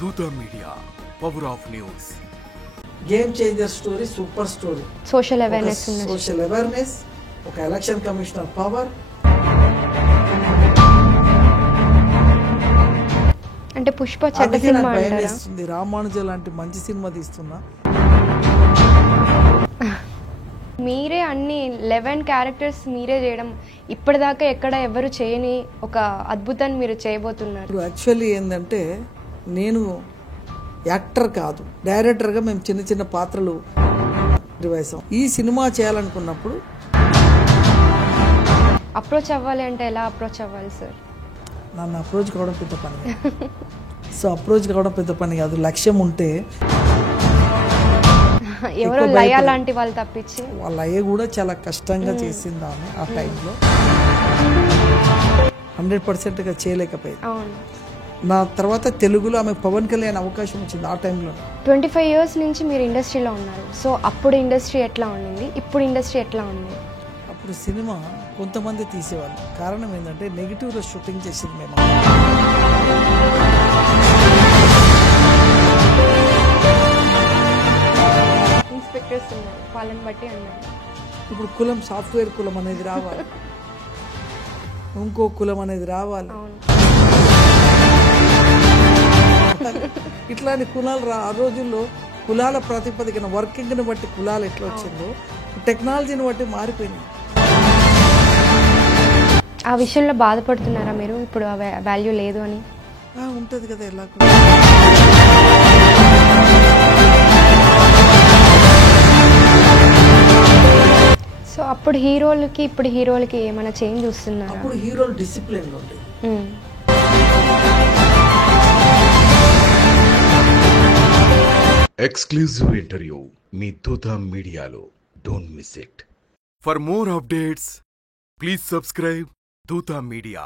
దూత media, power of news. Game changer story, super story. Social awareness social awareness, ఒక election commissioner power. అంటే పుష్ప చెడ్డ cinema అంటారా? రామానుజ లాంటి మంచి సినిమా తీస్తున్నా. మీరే అన్ని 11 క్యారెక్టర్స్ మీరే చేయడం, ఇప్పటిదాకా ఎక్కడ ఎవరు చేయని ఒక అద్భుతాన్ని మీరు చేయబోతున్నారు. యాక్చువల్లీ ఏంటంటే, నేను యాక్టర్ కాదు, డైరెక్టర్గా మేము చిన్న చిన్న పాత్రలు నిర్వహిస్తాం. ఈ సినిమా చేయాలనుకున్నప్పుడు అప్రోచ్ అవ్వాలి అంటే ఎలా అప్రోచ్ అవ్వాలి సార్? నన్ను అప్రోచ్ కావడం పెద్ద పని కాదు. సో అప్రోచ్ కావడం పెద్ద పని కాదు, లక్ష్యం ఉంటే. ఎవరో లయ లాంటి వాళ్ళు తప్పించి, వాళ్ళ అయ్య కూడా చాలా కష్టంగా చేసింది ఆమె ఆ టైంలో. 100%గా చేయలేకపోయింది. అవును. నా తర్వాత తెలుగులో ఆమె పవన్ కళ్యాణ్ అవకాశం వచ్చింది ఆ టైంలో. 25 years నుంచి మీరు ఇండస్ట్రీలో ఉన్నారు. సో అప్పుడు ఇండస్ట్రీ ఎట్లా ఉండింది, ఇప్పుడు ఇండస్ట్రీ ఎట్లా ఉంది? అప్పుడు సినిమా కొంతమంది తీసేవాళ్ళు. కారణం ఏంటంటే నెగిటివ్లో షూటింగ్ చేసింది మేము. ఇన్స్పెక్టర్స్ ఉన్నారు, వాళ్ళని బట్టి అన్నారు. ఇప్పుడు కులం, సాఫ్ట్వేర్ కులం అనేది రావాలి, ఇంకో కులం అనేది రావాలి. ఇట్లాంటి కులాలు ఆ రోజుల్లో కులాల ప్రాతిపదికన వర్కింగ్ని బట్టి కులాలు ఎట్లా వచ్చిందో టెక్నాలజీని బట్టి మారిపోయినాయి. ఆ విషయంలో బాధపడుతున్నారా మీరు? ఇప్పుడు ఆ వాల్యూ లేదు అని ఉంటుంది కదా ఎలా. సో అప్పుడు హీరోలకి ఇప్పుడు హీరోలకి ఏమైనా చేంజ్ చూస్తున్నారా? అప్పుడు హీరోలు డిసిప్లిన్ ఉండేది. ఎక్స్క్లూజివ్ ఇంటర్వ్యూ మీ దూత మీడియాలో. Don't miss it. For more updates please subscribe దూత మీడియా.